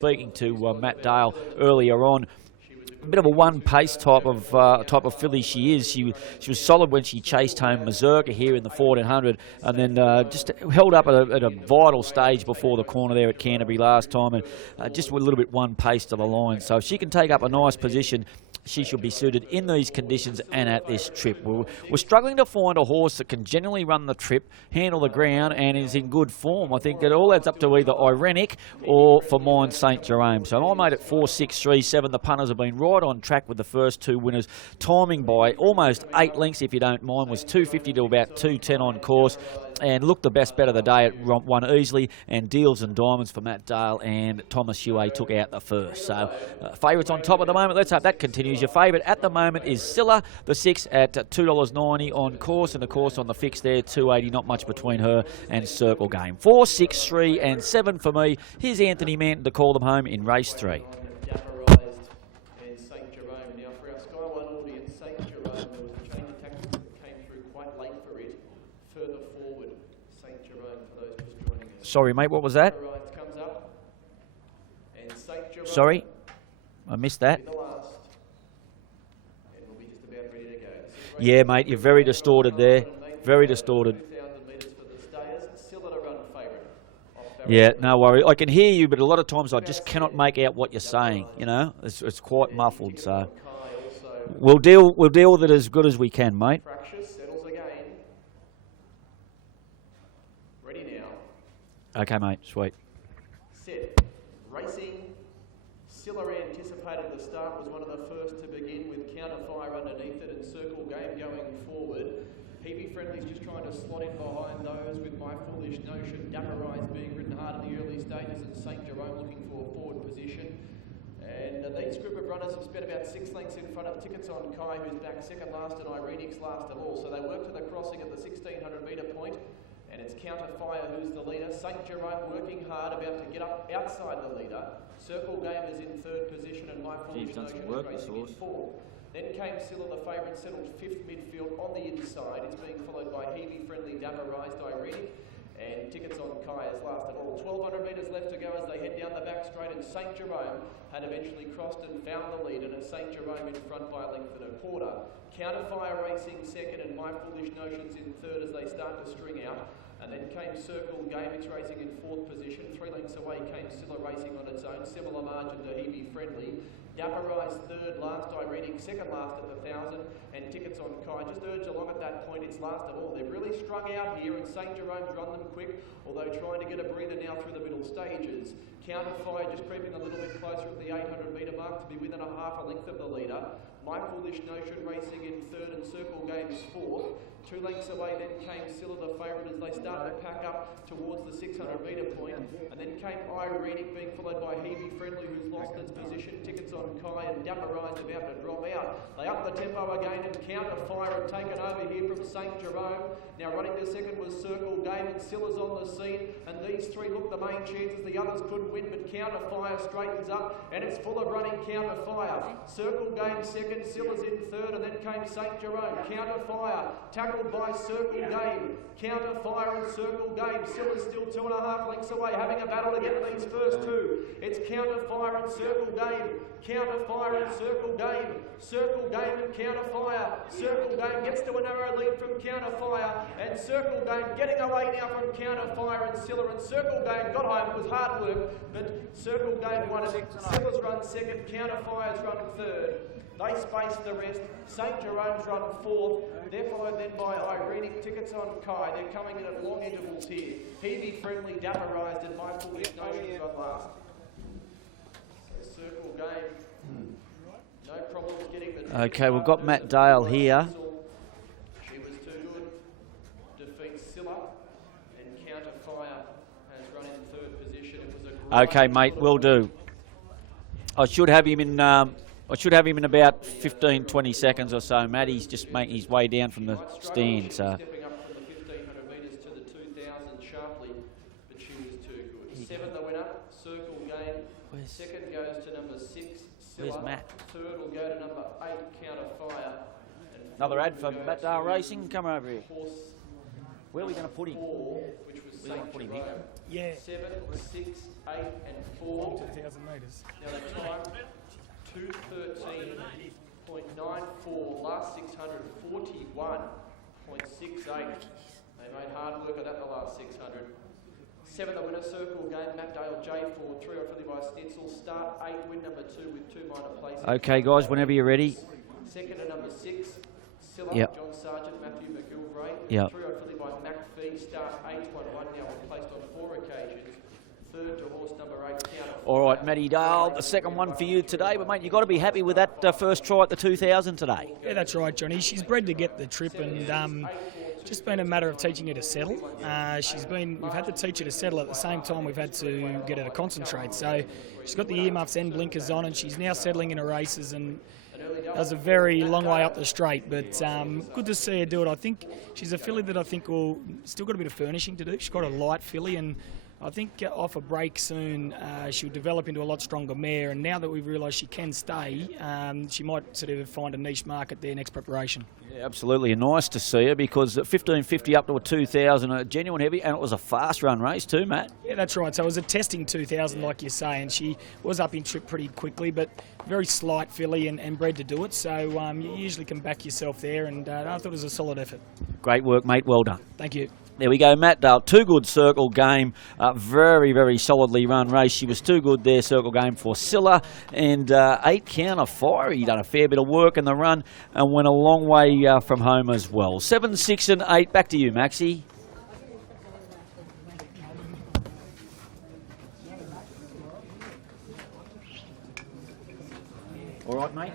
Speaking to Matt Dale earlier on, a bit of a one-pace type of filly she is. She was solid when she chased home Mazurka here in the 1400, and then just held up at a vital stage before the corner there at Canterbury last time, and just with a little bit one pace to the line. So if she can take up a nice position, she should be suited in these conditions and at this trip. We're struggling to find a horse that can generally run the trip, handle the ground, and is in good form. I think it all adds up to either Irenic or, for mine, St. Jerome. So I made it 4, 6, 3, 7. The punters have been right on track with the first two winners. Timing by almost 8 lengths, if you don't mind, was 250 to about 210 on course, and looked the best bet of the day. It won easily, and Deals and Diamonds for Matt Dale and Thomas Huey took out the first. So favourites on top at the moment. Let's hope that continues. Your favourite at the moment is Scylla, the 6 at $2.90 on course, and the course on the fix there, $2.80. Not much between her and Circle Game. 4, 6, 3 and 7 for me. Here's Anthony Manton to call them home in race 3. Sorry, mate, what was that? Sorry, I missed that. Yeah, mate, you're very distorted there. Very distorted. Yeah, no worry. I can hear you, but a lot of times I just cannot make out what you're saying. You know, it's quite muffled. So we'll deal with it as good as we can, mate. Okay, mate, sweet. Set. Racing. Scylla anticipated the start, was one of the first to begin with Counterfire underneath it and Circle Game going forward. Hebe Friendly's just trying to slot in behind those with My Foolish Notion. Dapper Rise being ridden hard in the early stages and St. Jerome looking for a forward position. And these group of runners have spent about 6 lengths in front of Tickets on Kai, who's back second last, and Irenic's last of all. So they work to the crossing at the 1600 metre point. And it's Counterfire who's the leader. St. Jerome working hard, about to get up outside the leader. Circle Game is in 3rd position, and My Foolish Notion is racing in 4th. Then came Scylla, the favourite, settled 5th midfield on the inside. It's being followed by Hebe Friendly, Dapper Rise, Irenic, and Tickets on Kai is last of all. 1200 metres left to go as they head down the back straight, and St. Jerome had eventually crossed and found the lead, and it's St. Jerome in front by a length and a quarter. Counterfire racing second, and My Foolish Notions in 3rd as they start to string out. And then came Circle Game, it's racing in 4th position. 3 lengths away came Scylla racing on its own, similar margin to Hebe Friendly. Dapper Rise 3rd, last Irenic, second last at the 1000, and Tickets on Kai. Just urge along at that point, it's last of all. They've really strung out here, and St. Jerome's run them quick, although trying to get a breather now through the middle stages. Counterfire just creeping a little bit closer at the 800 metre mark to be within a half a length of the leader. My Foolish Notion racing in 3rd and Circle Game's 4th. 2 lengths away then came Scylla, the favourite, as they start to pack up towards the 600 metre point. And then came Irenic, being followed by Hebe Friendly, who's lost its position. Tickets on Kai and Dapper Rise about to drop out. They up the tempo again, and Counterfire have taken over here from St. Jerome. Now running to second was Circle Game, and Scylla's on the scene. And these three look the main chances. The others couldn't win, but Counterfire straightens up, and it's full of running Counterfire. Circle Game second, Scylla's in 3rd, and then came St. Jerome. Counterfire tackled by Circle Game. Counterfire and Circle Game. Scylla's still 2.5 lengths away, having a battle to get to these first two. It's Counterfire and Circle Game. Counterfire and Circle Game. Circle Game and Counterfire. Circle Game gets to a narrow lead from Counterfire, and Circle Game getting away now from Counterfire and Scylla. And Circle Game got home. It was hard work, but Circle Game won it. Scylla's run second. Counterfire's run 3rd. They spaced the rest. St. Jerome's run 4th. They're followed then by Irenic, Tickets on Kai. They're coming in at long intervals here. Hebe Friendly, Dapper Rise, and My Foolish Notion run last. Circle Game. No problems getting the... Okay, we've got Matt Dale here. She was too good. Defeats Scylla, and Counterfire has run in 3rd position. It was a okay, mate, will do. I should have him in... I should have him in about 15, 20 seconds or so. Matt, he's just making his way down from the stand. So. Stepping up from the 1,500 metres to the 2,000 sharply, but she was too good. 7 the winner, Circle Game. Second goes to number 6, Scylla. Where's Matt? 3rd will go to number 8, Counterfire. Another ad for Matt Dale Racing. Come over here. Where are we going to put him? Which was We want to put him here. Yeah. 7, 6, 8, and 4. 2,000 metres. Now the time, 2:13.94. Last 600, 41.68. They made hard work of that the last 600. 7, the winner circle game, Matt Dale, J4, 3 filly by Stitzel. Start 8, win number 2 with 2 minor places. Okay, guys, whenever you're ready. Second and number 6, Silla, Yep. John Sargent, Matthew McGilvray. Yep. 3 filly by McPhee, start 8-1-1, now placed on 4 occasions. Third to horse number 8, Counter. All right, Matty Dale, the second one for you today. But, mate, you've got to be happy with that first try at the 2,000 today. Yeah, that's right, Johnny. She's bred to get the trip, and just been a matter of teaching her to settle. We've had to teach her to settle at the same time we've had to get her to concentrate. So she's got the earmuffs and blinkers on, and she's now settling in her races, and that was a very long way up the straight, but good to see her do it. I think she's a filly that I think will still got a bit of furnishing to do. She's got a light filly, and I think off a break soon she'll develop into a lot stronger mare, and now that we've realised she can stay, she might sort of find a niche market there next preparation. Yeah, absolutely, and nice to see her because at 15.50 up to a 2,000, a genuine heavy, and it was a fast run race too, Matt. Yeah, that's right. So it was a testing 2,000, like you say, and she was up in trip pretty quickly, but very slight filly and bred to do it. So you usually can back yourself there, and I thought it was a solid effort. Great work, mate. Well done. Thank you. There we go, Matt Dale. Too good circle game. Very, very solidly run race. She was too good there, circle game for Silla. And 8 Counter Fire. He done a fair bit of work in the run and went a long way from home as well. 7, 6 and 8. Back to you, Maxie. All right, mate.